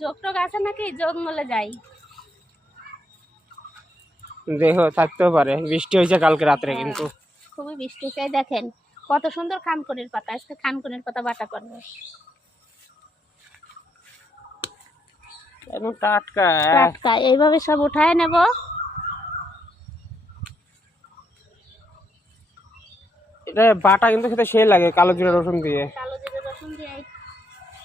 যোগ টোগ আছে নাকি? জঙ্গলে যাই। দেখো থাকতেও পারে, বৃষ্টি হয়েছে কালকে রাত্রে কিন্তু খুবই বৃষ্টি চাই। দেখেন কত সুন্দর খানকুনির পাতা। আজকে খানকুনির পাতা বাটা করবো। একদম টাটকা টাটকা এইভাবে সব উঠায় নেব। এটা বাটা কিন্তু খেতে সেই লাগে কালো জিরা রসুন দিয়ে। কালো জিরে রসুন দিয়ে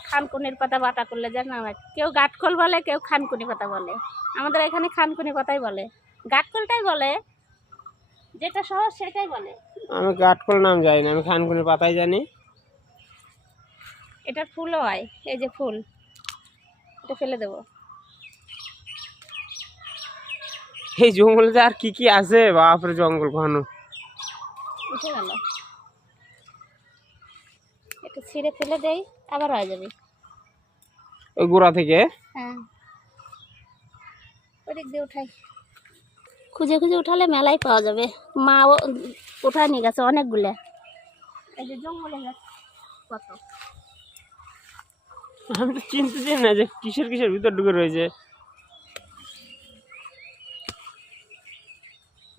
খানকুনির পাতা বাটা করলে জানো, কেউ গাটকল বলে, কেউ খানকুনি পাতা বলে। আমাদের এখানে খানকুনি পাতাই বলে, গাটকলটাই বলে, যেটা সহজ সেটাই বলে। আমি গাটকল নাম জানি না, আমি খানকুনির পাতাই জানি। এটার ফুলও হয়, এই যে ফুল, এটা ফেলে দেবো। এই জঙ্গলে যে আর কি কি আছে, বাপরে জঙ্গল ঘন। উঠে গেল, এটা ছিঁড়ে ফেলে দেই, আবার হয়ে যাবে। ওই গোড়া থেকে? হ্যাঁ, ওদিক দিয়ে উঠাই। খুঁজে খুঁজে উঠালে মেলাই পাওয়া যাবে। মা উঠায় নিয়ে গেছে অনেকগুলো। এই যে জঙ্গলে গেছে কত। আমি তো চিনতে চাই না যে কিসের কিসের ভিতর ঢুকে রয়েছে।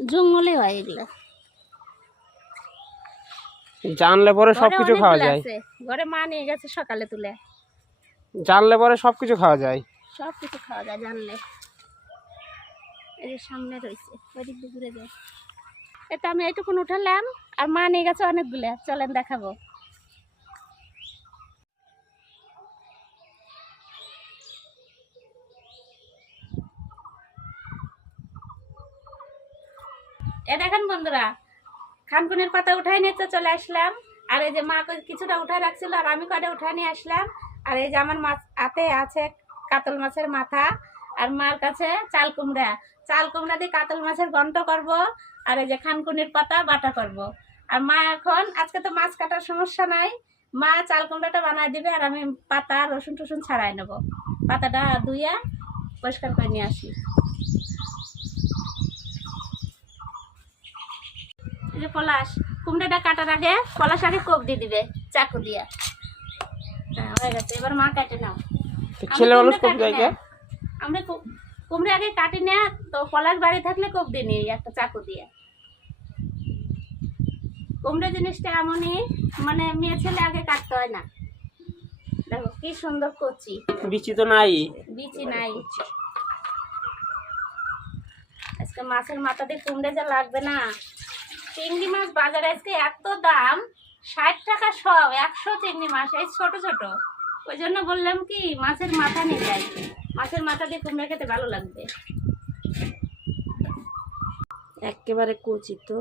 জঙ্গলে হয় এগুলো। জানলে পরে সবকিছু খাওয়া যায়। ঘরে মা নিয়ে গেছে সকালে তুলে। জানলে পরে সবকিছু খাওয়া যায়, সবকিছু খাওয়া যায় জানলে। এই যে সামনে রয়েছে, ওইদিক দিয়ে ঘুরে যায়। এটা আমি এইটুকুন উঠালাম, আর মা নিয়ে গেছে অনেকগুলো। চলেন দেখাবো। এ দেখেন বন্ধুরা, খানকুনির পাতা উঠাই নিয়ে চলে আসলাম। আর এই যে মা কিছুটা উঠায় রাখছিল, আর আমি কয়টা উঠায় নিয়ে আসলাম। আর এই যে আমার মাছ হাতে আছে কাতল মাছের মাথা, আর মার কাছে চাল কুমড়া। চাল কুমড়া দিয়ে কাতল মাছের ঘন্ট করব, আর এই যে খানকুনির পাতা বাটা করব। আর মা এখন, আজকে তো মাছ কাটার সমস্যা নাই, মা চাল কুমড়াটা বানায় দিবে, আর আমি পাতা রসুন টসুন ছাড়াই নেব। পাতাটা ধুইয়া পরিষ্কার করে নিয়ে আসি। এই যে পলাশ, কুমড়াটা কাটার আগে পলাশ আগে কোপ দিয়ে দিবে চাকু দিয়ে। হ্যাঁ, হয়ে গেছে। এবার মা কাটে নাও। ছেলে মানুষ কোপ দেয় কে? আমরা কুমড়া আগে কাটি না তো, পলাশ বাড়ি থাকলে কোপ দিয়ে নিই একটা চাকু দিয়ে। কুমড়া জিনিসটা এমনই, মানে মেয়ে ছেলে আগে কাটতে হয় না। দেখো কি সুন্দর কচি, বিচি তো নাই, বিচি নাই। আজকে মাছের মাথা দিয়ে কুমড়া যা লাগবে না। চিংড়ি মাছ বাজারে আজকে এত দাম, 60 টাকা সব, 100 চিংড়ি মাছ, এই ছোট ছোট। ওই জন্য বললাম কি মাছের মাথা নিয়ে যাই, মাছের মাথা দিয়ে কুমড়া খেতে ভালো লাগবে। একেবারে কচি তো,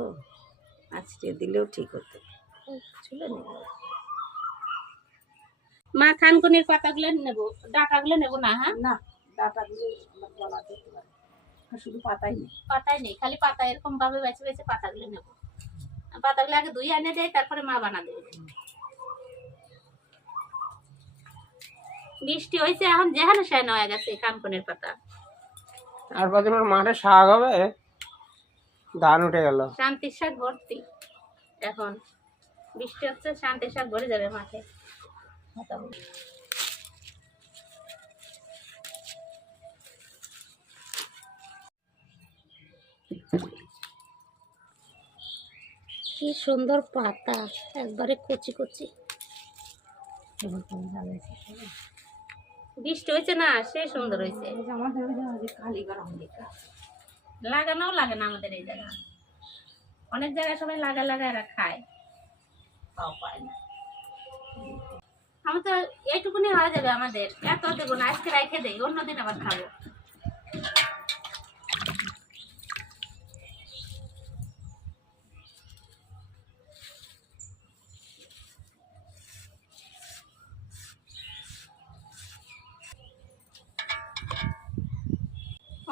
আজকে দিলেও ঠিক হতো। মা খানকুনির পাতাগুলো নেবো, ডাটাগুলো নেবো না? হ্যাঁ, না, ডাটাগুলো গলা দিতে পারে, শুধু পাতাই নেই। পাতাই নেই, খালি পাতা এরকম ভাবে বেছে বেছে পাতাগুলো নেবো। পাতাগুলো আগে ধুই এনে দেয়, তারপরে মা বানা দেবে। বৃষ্টি হয়েছে এখন, যেখানে সেখানে হয়ে গেছে খানকুনির পাতা। আর কদিন মাঠে শাক হবে, ধান উঠে গেল। শান্তির শাক ভর্তি। এখন বৃষ্টি হচ্ছে, শান্তির শাক ভরে যাবে মাঠে। কি সুন্দর পাতা, একবারে কচি কচি। বৃষ্টি হয়েছে না, সেই সুন্দর হয়েছে। লাগানো লাগে না আমাদের এই জায়গা, অনেক জায়গায় সবাই লাগা এরা খায়, পায় না। আমি তো এইটুকুনি হয়ে যাবে আমাদের, এত দেবো না, আজকে রেখে দেই, অন্যদিন আবার খাবো।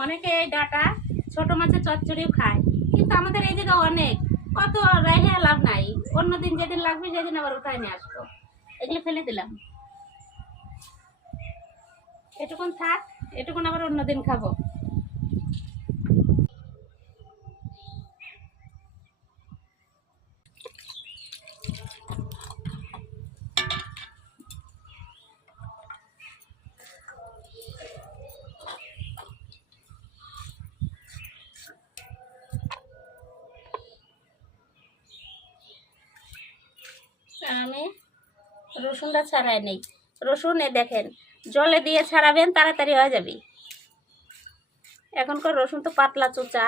অনেকে এই ডাটা ছোট মাছের চচ্চড়িও খায়, কিন্তু আমাদের এই জায়গা অনেক, কত রেখে লাভ নাই। অন্যদিন যেদিন লাগবে সেদিন আবার উঠায় নিয়ে আসবো। এগুলো ফেলে দিলাম, এটুকুন থাক, এটুকুন আবার অন্যদিন খাবো। রসুনটা ছাড়াই নেই। রসুন এ দেখেন জলে দিয়ে ছাড়াবেন, তাড়াতাড়ি হয়ে যাবে। এখনকার রসুন তো পাতলা চোচা।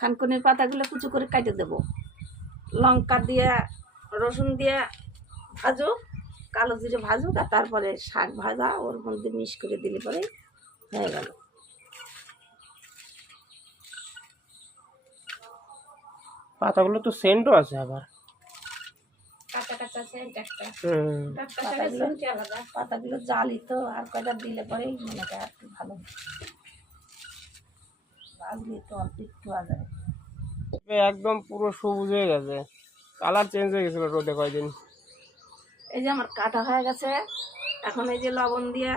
খানকুনির পাতাগুলো কুচু করে কেটে দেবো, লঙ্কা দিয়ে রসুন দিয়ে ভাজুক, কালো জিরে ভাজুক, আর তারপরে শাক ভাজা ওর মধ্যে মিক্স করে দিলে পরে হয়ে গেল। পাতাগুলো তো সেন্টও আছে আবার। কাঁচা কাঁচা সেন্ট একটা, টাটকা শাকের পাতাগুলো সেন্টই আলাদা। পাতাগুলো জালি তো, আর কয়টা দিলে পরেই মনে হয় একটু ভালো ভাজলে তো অল্প একটু আগে। একদম পুরো সবুজ হয়ে গেছে, কালার চেঞ্জ হয়ে গেছিল রোদে কয়দিন। এই যে আমার কাটা হয়ে গেছে, এখন এই যে লবণ দিয়ে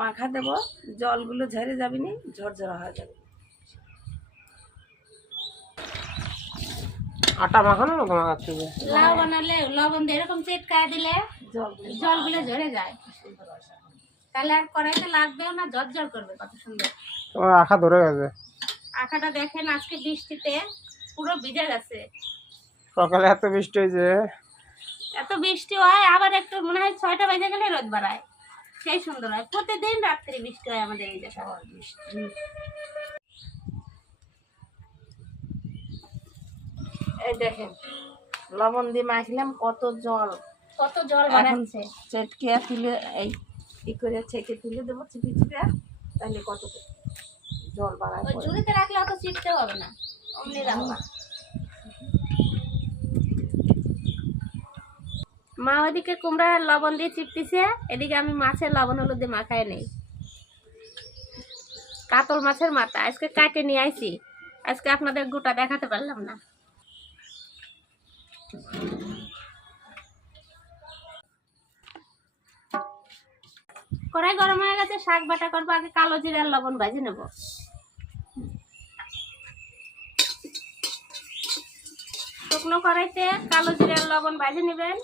মাখা দেবো, জলগুলো ঝরে যাবে নি, ঝরঝরা হয়ে যাবে। আটা মাখানো মতো মাখাচ্ছে যে। লাউ বানালে লবণ দিয়ে এরকম চেটকায় দিলে জলগুলো জলগুলো ঝরে যায়, তাহলে আর কড়াইতে লাগবেও না, ঝরঝর করবে কত সুন্দর। তোমার আঠা ধরে গেছে। আখাটা দেখেন আজকে বৃষ্টিতে পুরো ভিজে গেছে। সকালে এত বৃষ্টি হয়েছে। এত বৃষ্টি হয়, আবার একটু মনে হয় 6টা বেজে গেলে রোদ বাড়ায়, সেই সুন্দর হয়। প্রতিদিন রাত্রি বৃষ্টি হয় আমাদের এই দেশে। এই দেখেন লবণ দিয়ে মাখলাম, কত জল, কত জল এখন বাড়াচ্ছে। চেটকে তুলে এই ই করে ছেঁকে তুলে দেবো চিপি চিপে, তাহলে কত জল বাড়ায় ওই পড়ে। ঝুড়িতে রাখলে অত চিপতে হবে না, অমনি রাখবা। মা ওইদিকে কুমড়ার লবণ দিয়ে চিপতেছে, এদিকে আমি মাছের লবণ হলুদ দিয়ে মাখায় নেই। কাতল মাছের মাথা আজকে কাটে নিয়ে আইছি, আজকে আপনাদের গোটা দেখাতে পারলাম না। কড়াই গরম হয়ে গেছে, শাক বাটা করবো। আগে কালো জিরা আর লবণ ভাজি নেব। শুকনো কড়াইতে কালো জিরা আর লবণ ভাজি নেবেন,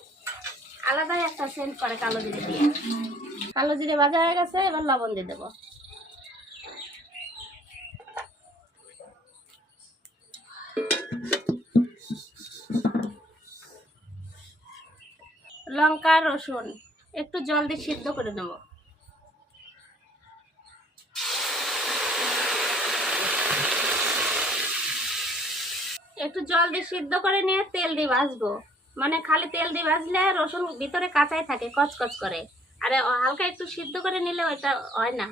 আলাদাই একটা সেন্ট করে কালো জিরে দিয়ে। কালো জিরে ভাজা হয়ে গেছে, এবার লবণ দিয়ে দেবো। লঙ্কা রসুন একটু জল দিয়ে সিদ্ধ করে নেব। একটু জল দিয়ে সিদ্ধ করে নিয়ে তেল দিয়ে ভাজবো, মানে খালি তেল দিয়ে ভাজলে রসুন ভিতরে কাঁচাই থাকে, কচকচ করে। আরে হালকা একটু সিদ্ধ করে নিলে ওইটা হয় না।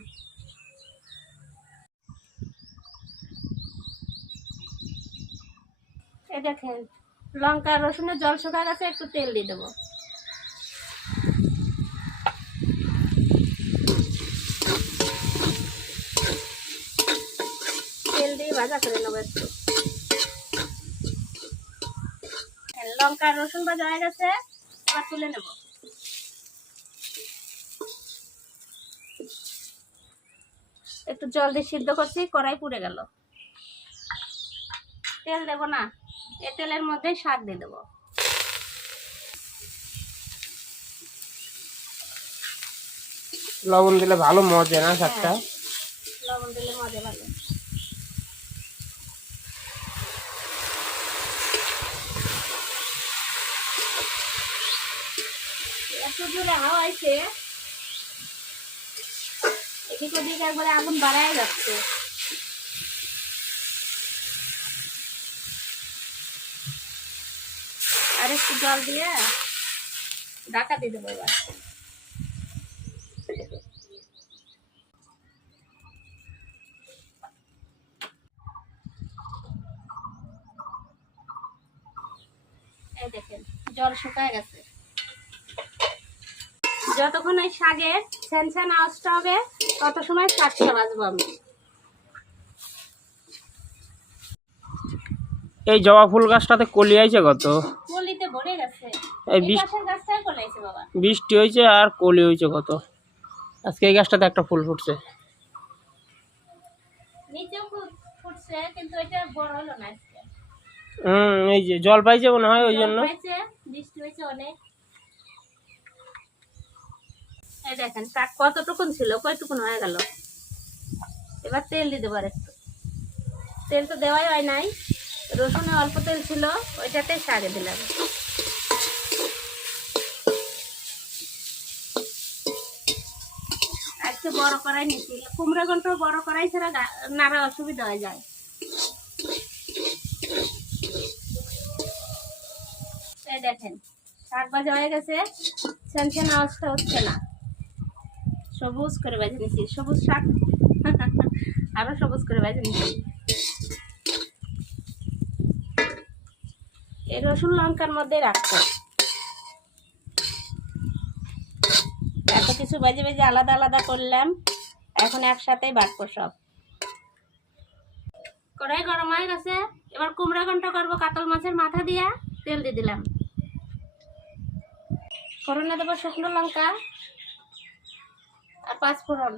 এই দেখেন লঙ্কা রসুনের জল শুকা গেছে, একটু তেল দিয়ে দেবো। তেল দিয়ে ভাজা করে নেবো একটু। লঙ্কা রসুন ভাজা হয়ে গেছে, এবার তুলে নেব। একটু জল দিয়ে সিদ্ধ করছি, কড়াই পুড়ে গেল। তেল দেব না, এই তেলের মধ্যে শাক দিয়ে দেবো। লবণ দিলে ভালো মজা না শাকটা। লবণ দিলে মজা ভালো। এত জোরে হাওয়া আছে, এদিক ওদিক একবারে আগুন বাড়ায় যাচ্ছে। আর একটু জল দিয়ে ঢাকা দিয়ে দেবো এবার। এই দেখেন জল শুকায় গেছে। যতক্ষণ ওই শাকের ছ্যান আওয়াজটা হবে তত সময় শাকটা ভাজবো আমি। এই জবা ফুল গাছটাতে কলি আইছে কত? কলিতে ভরে গেছে। এই এই গাছের গাছটাই কলাইছে বাবা। বৃষ্টি হয়েছে আর কলি হয়েছে কত। আজকে এই গাছটাতে একটা ফুল ফুটছে। নিচেও ফুটছে, কিন্তু এটা বড় হলো না আজকে। এই যে জল পাইছে মনে হয়, ওই জন্য। জল হয়েছে, বৃষ্টি হয়েছে অনেক। এই দেখেন শাক কতটুকুন ছিল, কয়টুকুন হয়ে গেল। এবার তেল দিয়ে দেবো আর একটু। তেল তো দেওয়াই হয় নাই, রসুনে অল্প তেল ছিল, ওইটাতে সারে দিলাম। আজকে বড় কড়াই নিচ্ছি, কুমড়া ঘন্ট বড় কড়াই ছাড়া নাড়া অসুবিধা হয়ে যায়। এই দেখেন শাক ভাজা হয়ে গেছে, ছেনছেন আওয়াজটা হচ্ছে না, সবুজ করে ভেজে নিচ্ছি, সবুজ শাক আরো সবুজ করে ভেজে নিচ্ছি। এই রসুন লঙ্কার মধ্যে রাখবো, এত কিছু ভেজে ভেজে আলাদা আলাদা করলাম, এখন একসাথে বাটবো সব। কড়াই গরম হয়ে গেছে, এবার কুমড়া ঘন্ট করবো কাতল মাছের মাথা দিয়া। তেল দিয়ে দিলাম, ফোড়নে দেবো শুকনো লঙ্কা আর 5 ফোড়ন।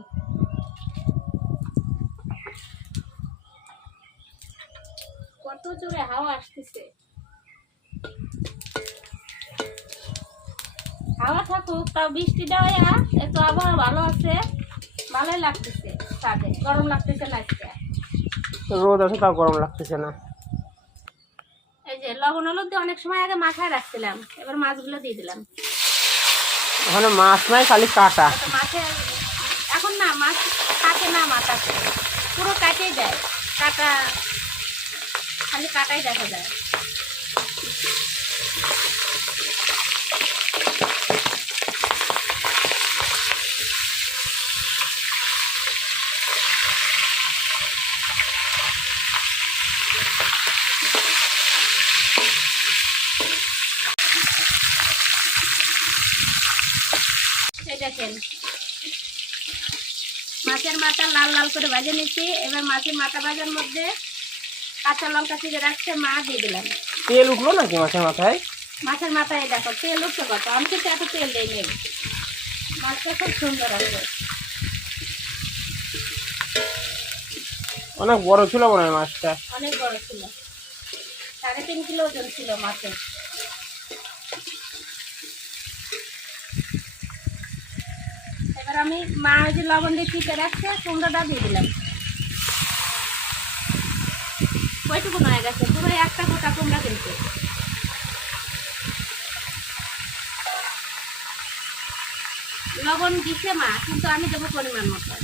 কত জোরে হাওয়া আসতেছে, হাওয়া থাকুক, তাও বৃষ্টিটা হইয়া একটু আবহাওয়া ভালো আছে, ভালোই লাগতেছে, সাথে গরম লাগতেছে না। আজকে রোদ আছে তাও গরম লাগতেছে না। এই যে লবণ হলুদ দিয়ে অনেক সময় আগে মাথায় রাখছিলাম, এবার মাছগুলো দিয়ে দিলাম। ওখানে মাছ নাই, খালি কাটা। তো মাছে এখন না মাছ কাটে না, মাথাতে পুরো কাটেই দেয়, কাটা খালি কাটাই দেখা যায়। এই দেখেন মাছের মাথা লাল লাল করে ভেজে নিচ্ছি। এবার মাছের মাথা ভাজার মধ্যে কাঁচা লঙ্কা চিড়ে রাখছে মা দিয়ে দিলাম। তেল উঠলো নাকি মাছের মাথায়? মাছের মাথায় দেখো তেল উঠছে কত, আমি কিন্তু এত তেল দিই নেই, মাছটা খুব সুন্দর আছে। অনেক বড় ছিল মনে হয় মাছটা। অনেক বড় ছিল, 3.5 কিলো ওজন ছিল মাছের। এবার আমি মা ওই যে লবণ দিয়ে চিপে রাখছে কুমড়োটা দিয়ে দিলাম। ওইটুকু হয়ে গেছে, পুরো একটা গোটা কুমড়া কিন্তু। লবণ দিছে মা, কিন্তু আমি দেবো পরিমাণ মতো।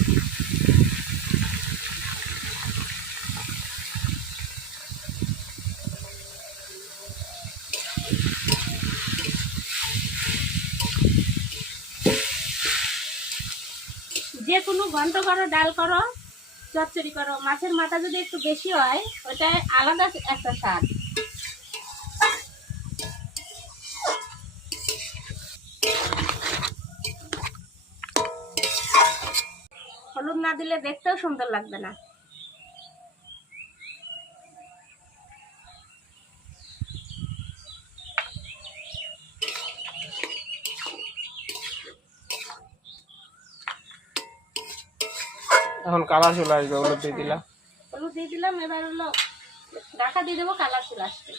যে কোনো ঘন্ট করো, ডাল করো, চচ্চড়ি করো, মাছের মাথা যদি একটু বেশি হয় ওইটা আলাদা একটা স্বাদ। হলুদ না দিলে দেখতেও সুন্দর লাগবে না। এখন কালার চলে আসবে, হলুদ দিয়ে দিলাম। হলুদ দিয়ে দিলাম, এবার হলো ঢাকা দিয়ে দেবো, কালার চলে আসবে।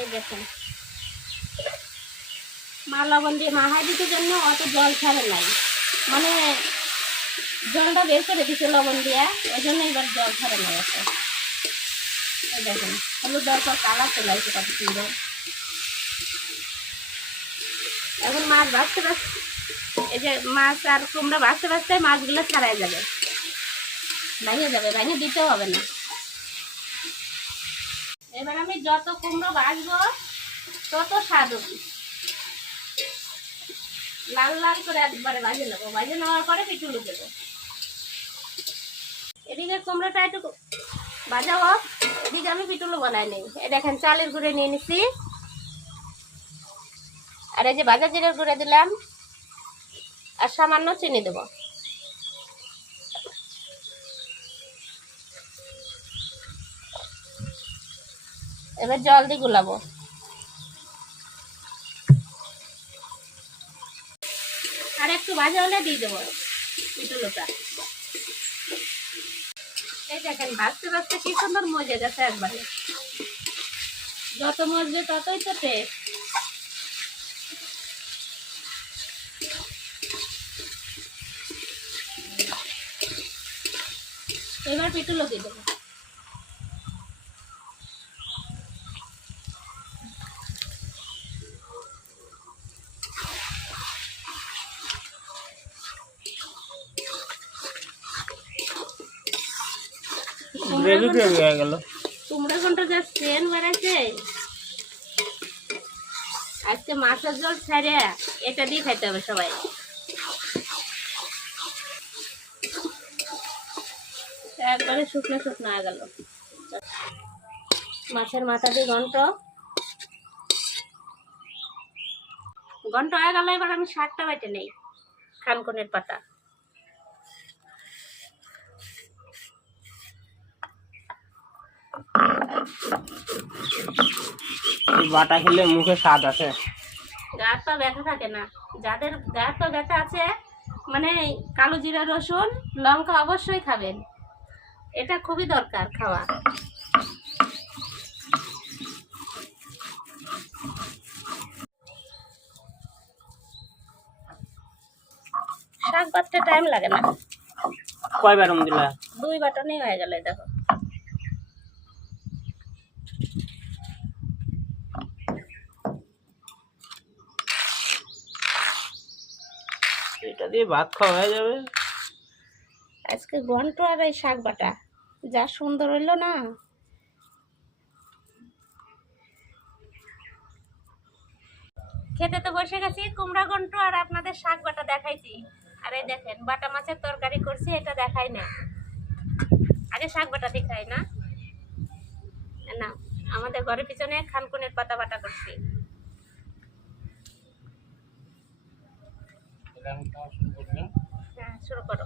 এই দেখেন মা লবণ দিয়ে মাহাই দিতে জন্য অত জল ছাড়ে নাই, মানে জলটা বের করে দিচ্ছে লবণ দিয়ে, ওই জন্য এবার জল ছাড়ে নাই আছে। এই দেখেন হলুদ দেওয়ার পর কালার চলে আসছে কত সুন্দর। এখন মাছ ভাজতে ভাজতে, এই যে মাছ আর কুমড়া ভাজতে ভাজতে মাছগুলো ছাড়াই যাবে, ভেঙে যাবে, ভেঙে দিতেও হবে না। এবার আমি যত কুমড়ো ভাজবো তত স্বাদ হবে। লাল লাল করে একবারে ভাজে নেবো, ভাজে নেওয়ার পরে পিটুলু দেবো। এদিকে কুমড়োটা একটু ভাজা হোক, এদিকে আমি পিটুলু বানাই নিই। এই দেখেন চালের গুঁড়ে নিয়ে নিচ্ছি, আর এই যে ভাজা জিরের গুঁড়ে দিলাম, আর সামান্য চিনি দেবো। এবার জল দিয়ে গুলাবো। আর একটু ভাজা হলে দিয়ে দেবো পিটুলুটা। এই দেখেন ভাজতে ভাজতে কি সুন্দর মজে গেছে একবারে। যত মজবে ততই তো টেস্ট। এবার পেটু লগে দেবো। গ্রেভি গ্রেভি হয়ে গেল। কুমড়া ঘন্ট যা সেন বেড়াইছে, আজকে মাছের ঝোল ছেড়ে এটা দিয়ে খাইতে হবে সবাই। একবারে শুকনো শুকনো হয়ে গেল। মাছের মাথা দিয়ে ঘন্ট ঘন্ট হয়ে গেল। এবার আমি শাকটা বেটে নেই, খানকনের পাতা। বাটা খেলে মুখে স্বাদ আসে। গা হাত পা ব্যথা থাকে না। যাদের গা হাত পা ব্যথা আছে, মানে কালো জিরা রসুন লঙ্কা অবশ্যই খাবেন, এটা খুবই দরকার খাওয়া। শাক বাটতে টাইম লাগে না, কয়বার দিলা? 2 বাটনেই হয়ে গেল। দেখো এটা দিয়ে ভাত খাওয়া হয়ে যাবে। আজকে ঘন্ট আর এই শাক বাটা যা সুন্দর হইলো না। খেতে তো বসে গেছি, কুমড়া ঘন্ট আর আপনাদের শাক বাটা দেখাইছি। আর এই দেখেন বাটা মাছের তরকারি করছি, এটা দেখাই না। আগে শাক বাটা দেখাই না। না, আমাদের ঘরের পিছনে খানকুনের পাতা বাটা করছি। হ্যাঁ, শুরু করো।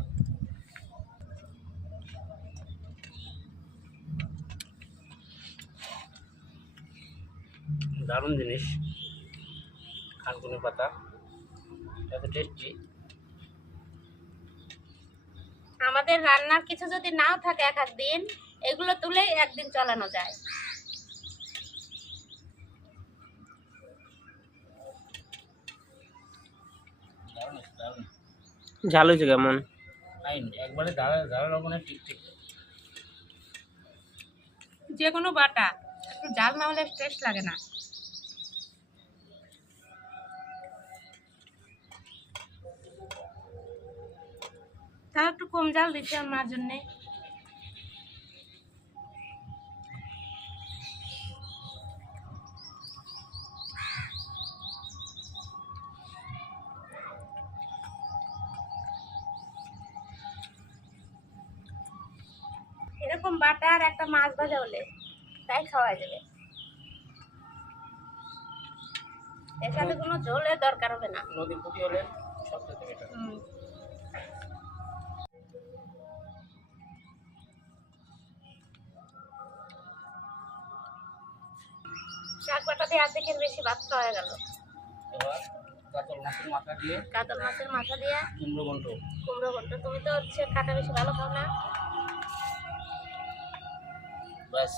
দারুণ জিনিস খানকুনি পাতা, এত টেস্টি। আমাদের রান্নার কিছু যদি নাও থাকে এক দিন, এগুলো তুলেই একদিন চালানো যায়। ঝাল হয়েছে কেমন? একবারে ঝাল লবণে ঠিক ঠিক। যে কোনো বাটা একটু জাল না হলে টেস্ট লাগে না। তাও একটু কম জাল দিচ্ছি আমার মার জন্যে। এরকম বাটা আর একটা মাছ ভাজা হলে তাই খাওয়া যাবে। এর সাথে কোনো ঝোলের দরকার হবে না। নদীর পুঁটি হলে সবচেয়ে বেটার। শাক বাটা দিয়ে অর্ধেকের বেশি ভাত খাওয়া গেল। এবার কাতল মাছের মাথা দিয়ে কাতল মাছের মাথা দিয়ে কুমড়ো ঘন্ট। কুমড়ো ঘন্ট। তুমি তো হচ্ছে কাটা বেশি ভালো খাও না। ব্যাস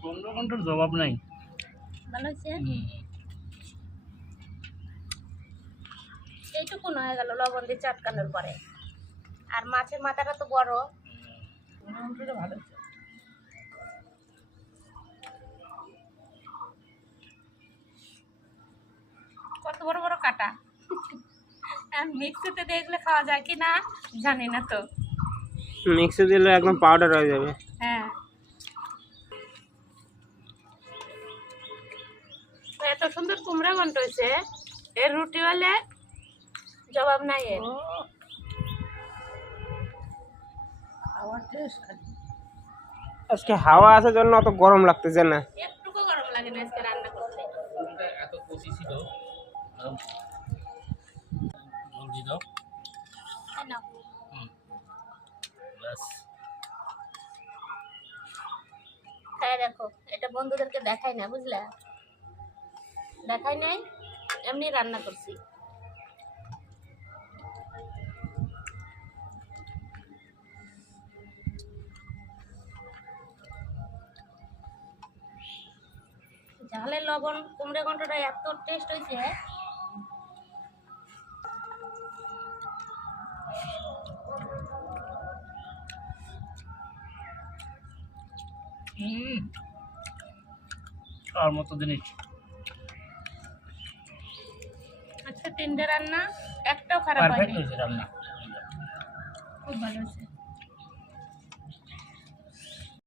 কুমড়ো ঘন্টর জবাব নাই। ভালো হয়েছে। এইটুকু হয়ে গেল লবণ দিয়ে চাটকানোর পরে। আর মাছের মাথাটা তো বড়, ঘন্টটা ভালো হচ্ছে। কত বড় বড় কাটা। মিক্সিতে দেখলে খাওয়া যায় কি না জানি না তো। মিক্সে দিলে একদম পাউডার হয়ে যাবে। হ্যাঁ, তো এত সুন্দর কুমড়া ঘন্ট হয়েছে, এর রুটি হলে জবাব নাই এর। আজকে হাওয়া আছে জন্য অত গরম লাগতেছে না। একটুকু গরম লাগে না আজকে রান্না করতে। কুমড়োটা এত কচি ছিল। জল দিয়ে দাও। এই নাও। ব্যাস খায় দেখো, এটা বন্ধুদেরকে দেখাই না, বুঝলা? দেখাই নাই, এমনি রান্না করছি। ঝালের লবণ কুমড়ে ঘন্টটা এত টেস্ট হয়েছে। আর মতো জিনিস। আচ্ছা, 3টে রান্না একটাও খারাপ পারফেক্ট হয়নি, হয়েছে রান্না। খুব ভালো হয়েছে।